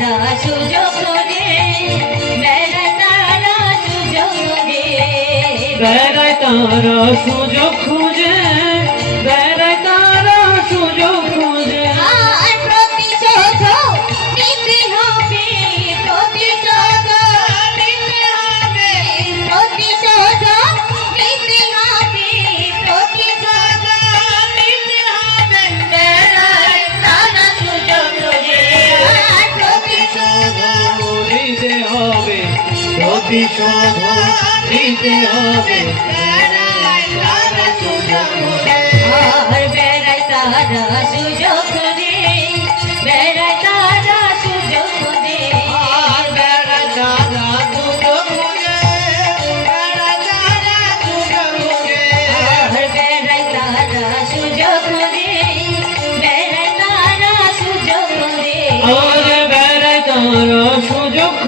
তারা সুযোগ খোঁজে, বেড়ায় তারা সুযোগ খোঁজে, বেড়ায় তারা সুযোগ খুঁজে, বেড়ায় তারা সুযোগ খুঁজে। আর প্রতিশোধ নিতে হবে, প্রতিশোধ নিতে হবে, প্রতিশোধ নিতে হবে, প্রতিশোধ নিতে হবে, বেড়ায় তারা সুযোগ খোঁজে, আর প্রতিশোধ নিতে হবে, প্রতিশোধ নিতে হবে, বেড়ায় তারা সুযোগ খোঁজে, আর বেড়ায় তারা সুযোগ খোঁজে, বেড়ায় তারা সুযোগ খোঁজে, আর বেড়ায় তারা সুযোগ খুঁজে, বেড়ায় তারা সুযোগ খুঁজে। আর বেড়ায় তারা সুযোগ খোঁজে।